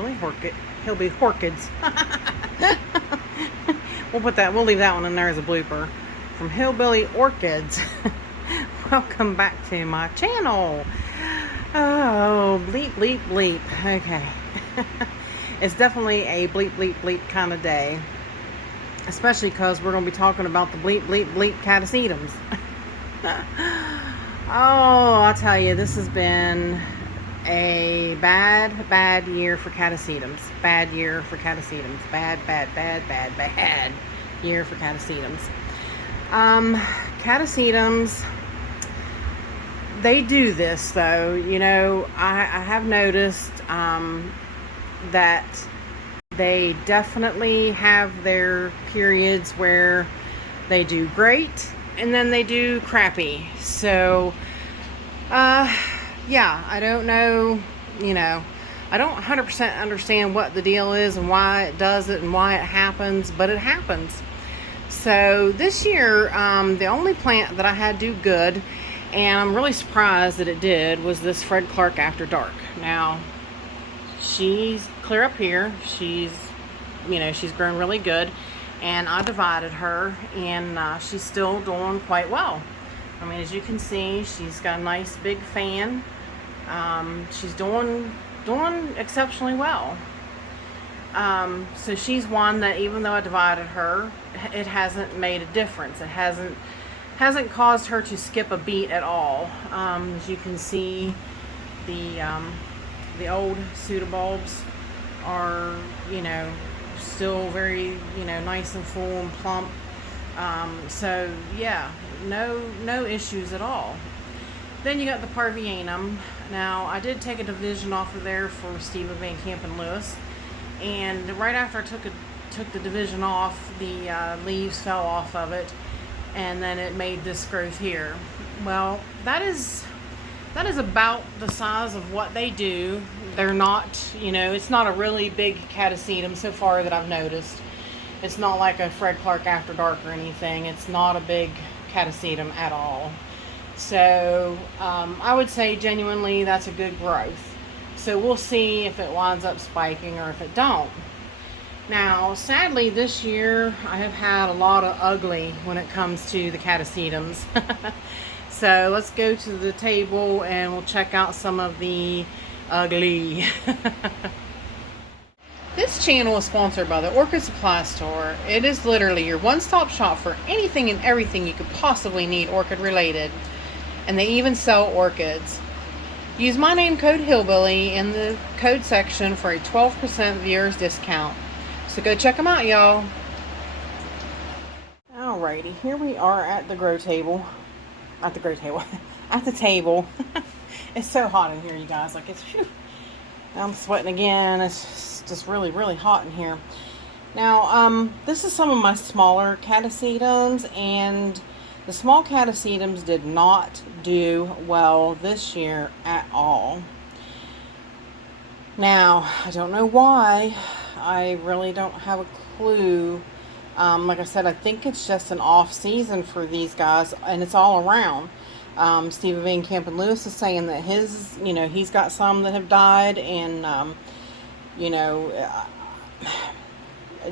hillbilly orchids. We'll leave that one in there as a blooper. From hillbilly orchids. Welcome back to my channel. Oh, bleep, bleep, bleep. Okay. It's definitely a bleep, bleep, bleep kind of day. Especially because we're going to be talking about the bleep, bleep, bleep Catasetums. Oh, I'll tell you, this has been a bad year for Catasetums. Bad year for Catasetums. Bad year for Catasetums. Catasetums, they do this though. You know, I have noticed that they definitely have their periods where they do great and then they do crappy. So yeah, I don't know, you know, I don't 100% understand what the deal is and why it does it and why it happens, but it happens. So this year, the only plant that I had do good, and I'm really surprised that it did, was this Fred Clark After Dark. Now, she's clear up here. She's, you know, she's grown really good, and I divided her, and she's still doing quite well. I mean, as you can see, she's got a nice big fan. She's doing exceptionally well. So she's one that, even though I divided her, it hasn't made a difference. It hasn't caused her to skip a beat at all. As you can see, the old pseudobulbs are, you know, still very, you know, nice and full and plump. So yeah, no issues at all. Then you got the Parvianum. Now, I did take a division off of there for Stephen Van Camp and Lewis, and right after I took the division off, the leaves fell off of it, and then it made this growth here. Well, that is about the size of what they do. They're not, you know, it's not a really big Catasetum so far that I've noticed. It's not like a Fred Clark After Dark or anything. It's not a big Catasetum at all. So I would say genuinely that's a good growth. So we'll see if it winds up spiking or if it don't. Now, sadly, this year I have had a lot of ugly when it comes to the Catasetums. So let's go to the table and we'll check out some of the ugly. This channel is sponsored by the Orchid Supply Store. It is literally your one-stop shop for anything and everything you could possibly need orchid related. And they even sell orchids. Use my name code Hillbilly in the code section for a 12% viewers discount. So go check them out, y'all. Alrighty, here we are at the grow table. At the grow table. At the table. It's so hot in here, you guys. Like, it's, whew. I'm sweating again. It's just really, really hot in here. Now, this is some of my smaller Catasetums, and the small Catasetums did not do well this year at all. Now, I don't know why. I really don't have a clue. Like I said, I think it's just an off season for these guys, and it's all around. Stephen Van Camp and Lewis is saying that his, you know, he's got some that have died, and, you know,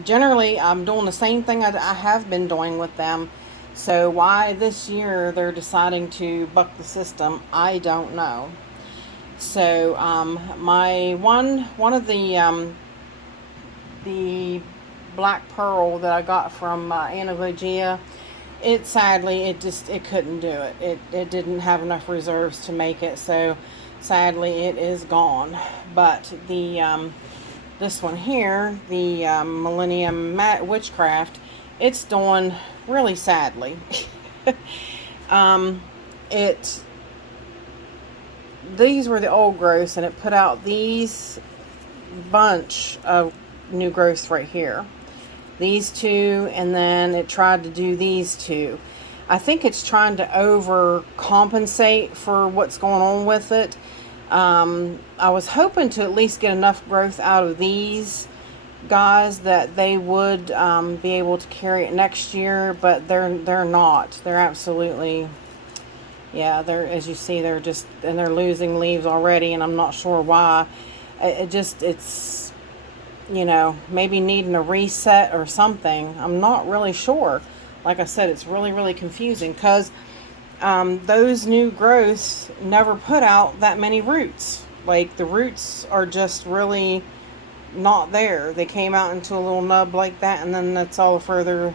generally I'm doing the same thing I have been doing with them. So why this year they're deciding to buck the system, I don't know. So my one of the black pearl that I got from Anavogia, it sadly it couldn't do it. It didn't have enough reserves to make it, so sadly it is gone. But the this one here, the Millennium Witchcraft, it's doing really sadly. These were the old growths, and it put out these bunch of new growths right here. These two, and then it tried to do these two. I think it's trying to overcompensate for what's going on with it. I was hoping to at least get enough growth out of these guys that they would be able to carry it next year, but they're not. They're absolutely, yeah, they're, as you see, they're just, and they're losing leaves already, and I'm not sure why. It's you know, maybe needing a reset or something. I'm not really sure. Like I said, it's really, really confusing because those new growths never put out that many roots. Like the roots are just really not there. They came out into a little nub like that, and then that's all the further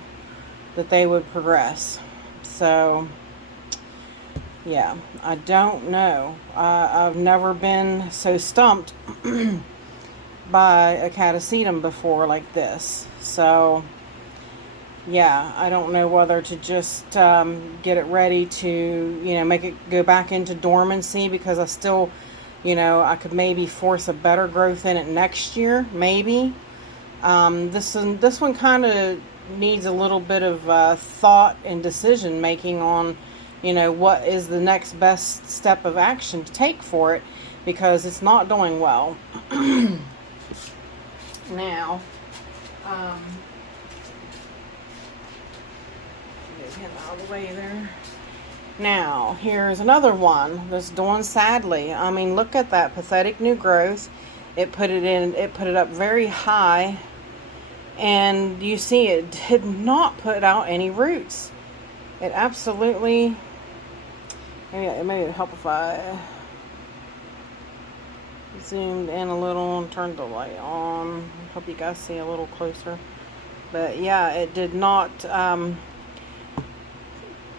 that they would progress. So yeah, I don't know. I've never been so stumped by a Catasetum before like this. So yeah, I don't know whether to just get it ready to, you know, make it go back into dormancy, because I still, you know, I could maybe force a better growth in it next year, maybe. This one kind of needs a little bit of thought and decision making on, you know, what is the next best step of action to take for it, because it's not doing well. Now, get him out of the way there. Now, here's another one that's doing sadly. I mean, look at that pathetic new growth. It put it up very high, and you see it did not put out any roots. It absolutely, maybe it'd help if I zoomed in a little and turned the light on. Hope you guys see a little closer. But yeah, it did not,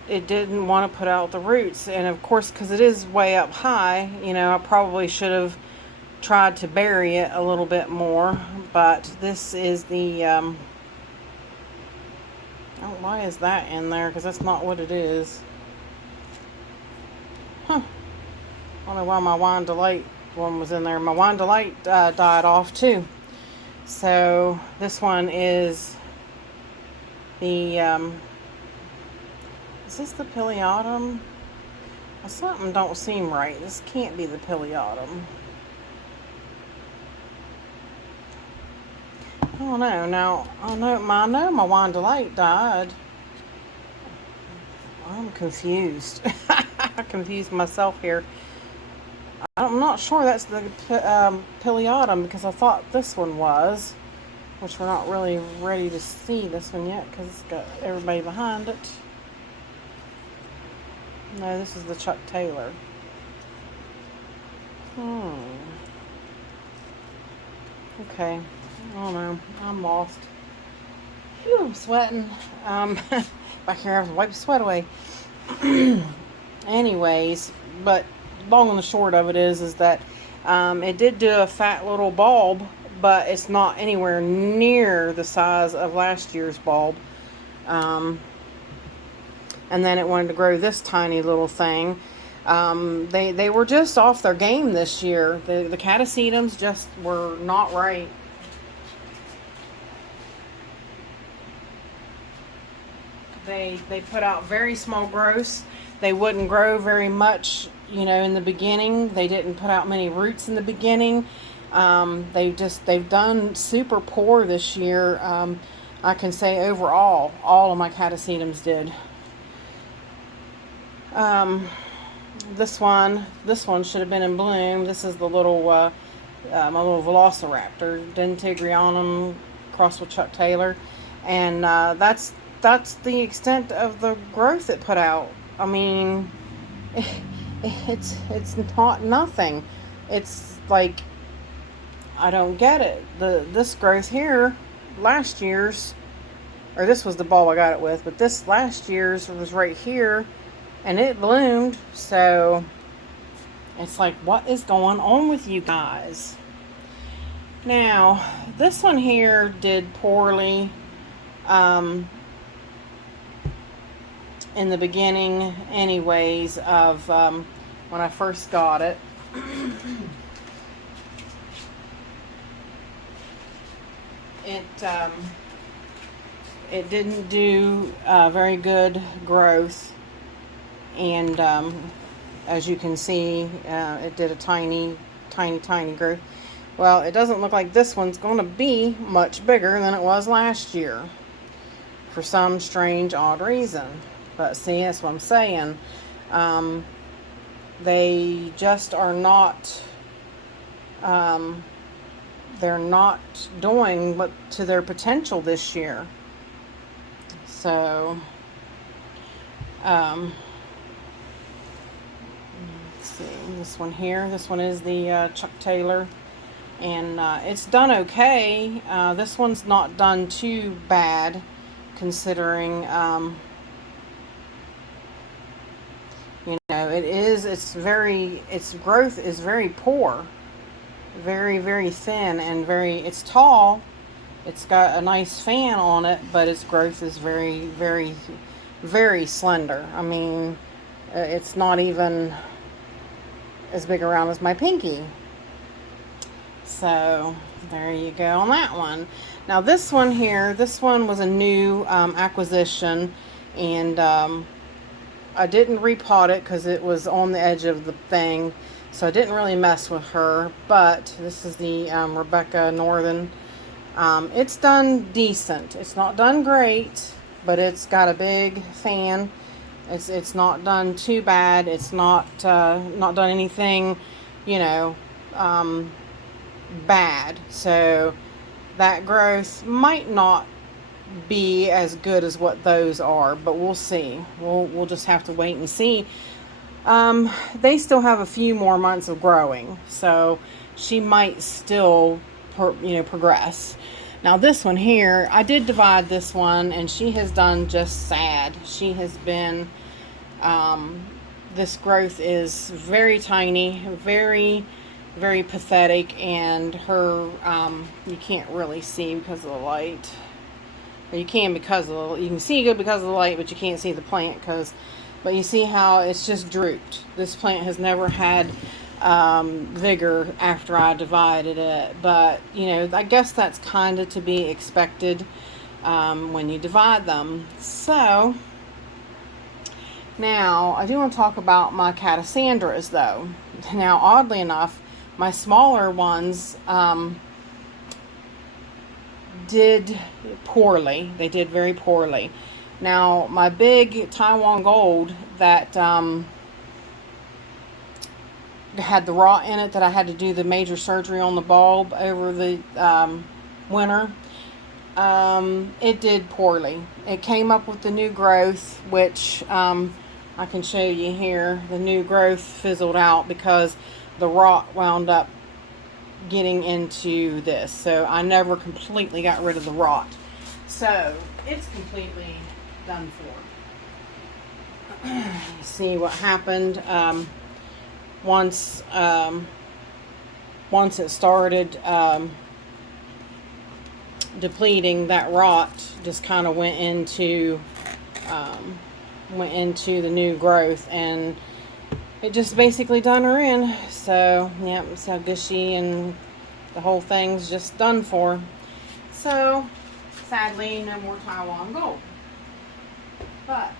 it didn't want to put out the roots. And of course, because it is way up high, you know, I probably should have tried to bury it a little bit more. But this is the, oh, why is that in there? Because that's not what it is. Huh. I don't know why my Wine Delight one was in there. My Wine Delight died off too. So this one is the, is this the Pileatum? Something don't seem right. This can't be the Pileatum. I don't know. Now, I know my Wine Delight died. I'm confused. I confused myself here. I'm not sure that's the Pileatum, because I thought this one was, which we're not really ready to see this one yet because it's got everybody behind it. No, this is the Chuck Taylor. Okay. I don't know. I'm lost. Phew, I'm sweating. Back here I have to wipe the sweat away. Anyways, but long and the short of it is that it did do a fat little bulb, but it's not anywhere near the size of last year's bulb. And then it wanted to grow this tiny little thing. They were just off their game this year. The Catasetums just were not right. They put out very small growths. They wouldn't grow very much, you know, in the beginning. They didn't put out many roots in the beginning. They've done super poor this year. I can say overall, all of my Catasetums did. This one should have been in bloom. This is the little, my little Velociraptor, Dentigrianum, crossed with Chuck Taylor, and that's the extent of the growth it put out. I mean, it's not nothing. It's like, I don't get it. This growth here, last year's, or this was the bulb I got it with, but this last year's was right here, and it bloomed. So it's like, what is going on with you guys? Now, this one here did poorly in the beginning anyways of when I first got it. It didn't do very good growth, and as you can see, it did a tiny growth. Well, it doesn't look like this one's going to be much bigger than it was last year for some strange, odd reason. But see, that's what I'm saying. They just are not they're not doing what to their potential this year. So, let's see, this one here. This one is the Chuck Taylor, and it's done okay. This one's not done too bad, considering, its growth is very poor, very, very thin, and it's tall. It's got a nice fan on it, but its growth is very, very, very slender. I mean, it's not even as big around as my pinky. So there you go on that one. Now this one here, this one was a new acquisition, and I didn't repot it because it was on the edge of the thing, so I didn't really mess with her. But this is the Rebecca Northern. It's done decent. It's not done great, but it's got a big fan. It's not done too bad. It's not done anything, bad. So that growth might not be as good as what those are, but we'll see. We'll just have to wait and see. They still have a few more months of growing, so she might still progress. Now this one here, I did divide this one, and she has done just sad. She has been, this growth is very tiny, very, very pathetic, and her, you can't really see because of the light. You can you can see good because of the light, but you can't see the plant but you see how it's just drooped. This plant has never had vigor after I divided it, but I guess that's kind of to be expected when you divide them. So now I do want to talk about my Catasandras though. Now oddly enough, my smaller ones did poorly. They did very poorly. Now my big Taiwan Gold that had the rot in it, that I had to do the major surgery on the bulb over the winter, it did poorly. It came up with the new growth, which I can show you here. The new growth fizzled out because the rot wound up getting into this. So I never completely got rid of the rot. So it's completely done for. See what happened. Once it started depleting, that rot just kind of went into the new growth, and it just basically done her in. So yeah, it's how gushy, and the whole thing's just done for. So sadly, no more Taiwan Gold. But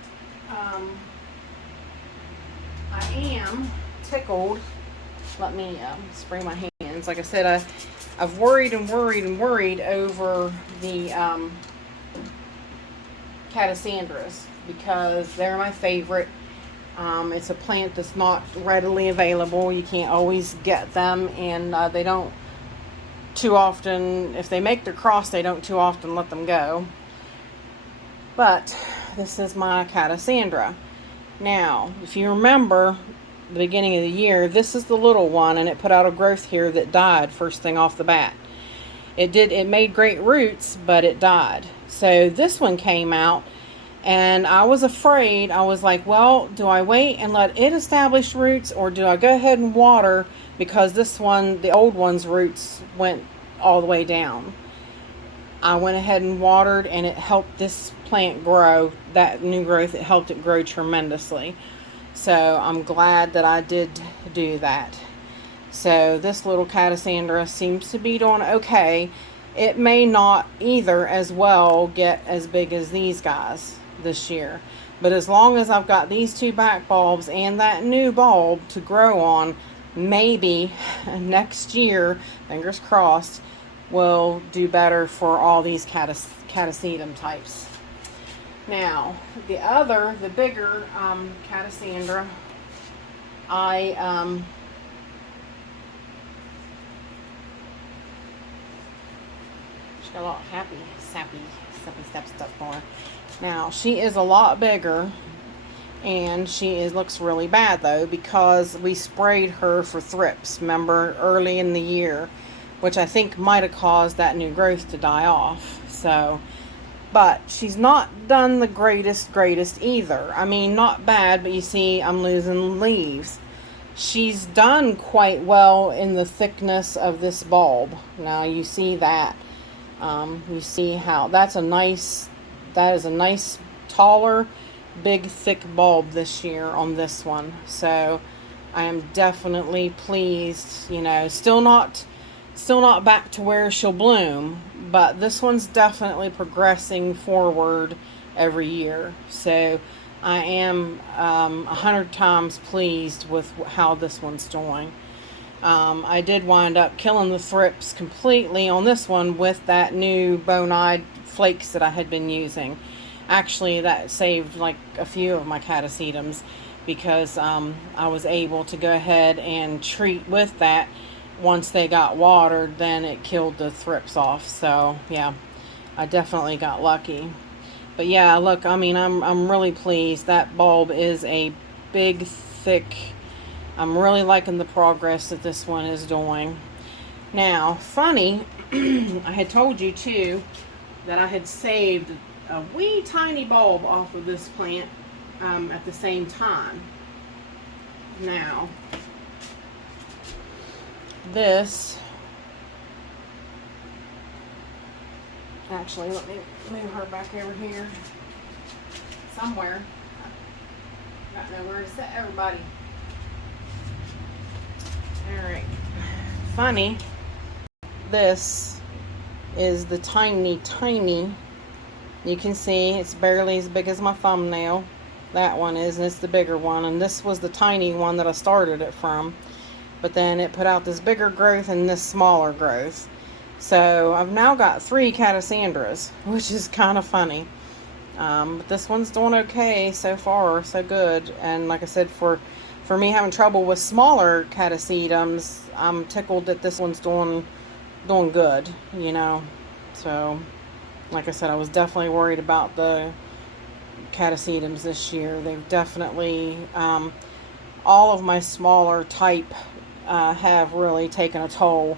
I am tickled. Let me spray my hands. Like I said, I've worried over the Catasandras because they're my favorite. It's a plant that's not readily available. You can't always get them, and they don't too often, if they make their cross, they don't too often let them go. But this is my Catasandra. Now, if you remember the beginning of the year, this is the little one, and it put out a growth here that died first thing off the bat. It made great roots, but it died. So this one came out, and I was afraid. I was like, well, do I wait and let it establish roots, or do I go ahead and water, because this one, the old one's roots went all the way down. I went ahead and watered, and it helped this plant grow. That new growth, it helped it grow tremendously. So I'm glad that I did do that. So this little Catasandra seems to be doing okay. It may not either as well get as big as these guys this year. But as long as I've got these two back bulbs and that new bulb to grow on, maybe next year, fingers crossed, will do better for all these Catasetum types. Now, the bigger Catasandra, Got a lot of happy, sappy stuff going. Now, she is a lot bigger, and looks really bad, though, because we sprayed her for thrips, remember, early in the year, which I think might have caused that new growth to die off. So, but she's not done the greatest either. I mean, not bad, but you see, I'm losing leaves. She's done quite well in the thickness of this bulb. Now, you see that. You see how that is a nice, taller, big, thick bulb this year on this one. So I am definitely pleased. You know, still not back to where she'll bloom, but this one's definitely progressing forward every year. So I am 100 times pleased with how this one's doing. I did wind up killing the thrips completely on this one with that new bonide flakes that I had been using. Actually, that saved like a few of my Catasetums, because I was able to go ahead and treat with that. Once they got watered, then it killed the thrips off. So yeah, I definitely got lucky. But yeah, look, I mean, I'm really pleased. That bulb is a big, thick. I'm really liking the progress that this one is doing. Now, funny, I had told you too that I had saved a wee tiny bulb off of this plant at the same time. Now, this, actually, let me move her back over here somewhere. I don't know where to set everybody. Alright, funny, this is the tiny, you can see it's barely as big as my thumbnail. That one is, and it's the bigger one, and this was the tiny one that I started it from. But then it put out this bigger growth and this smaller growth. So I've now got 3 Catasandras, which is kind of funny. But this one's doing okay so far, so good. And like I said, for me having trouble with smaller Catasetums, I'm tickled that this one's doing good, you know. So, like I said, I was definitely worried about the Catasetums this year. They've definitely, all of my smaller type have really taken a toll.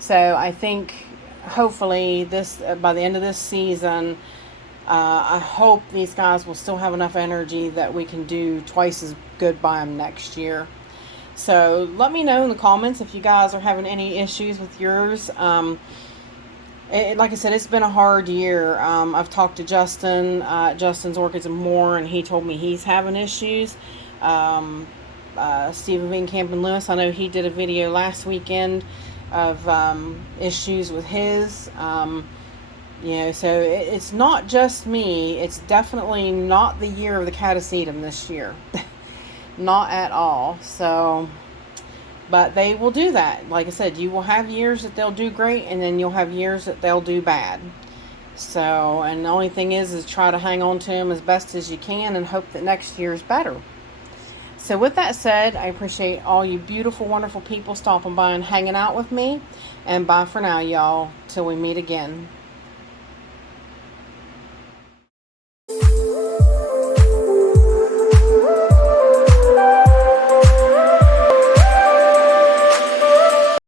So I think hopefully this, by the end of this season, I hope these guys will still have enough energy that we can do twice as good by them next year. So let me know in the comments if you guys are having any issues with yours. Like I said, it's been a hard year. I've talked to Justin, Justin's Orchids and More, and he told me he's having issues. Stephen Van Camp and Lewis, I know he did a video last weekend of issues with his. You know, so it's not just me. It's definitely not the year of the Catasetum this year. Not at all. So, but they will do that. Like I said, you will have years that they'll do great, and then you'll have years that they'll do bad. So, and the only thing is try to hang on to them as best as you can and hope that next year is better. So with that said, I appreciate all you beautiful, wonderful people stopping by and hanging out with me. And bye for now, y'all, till we meet again.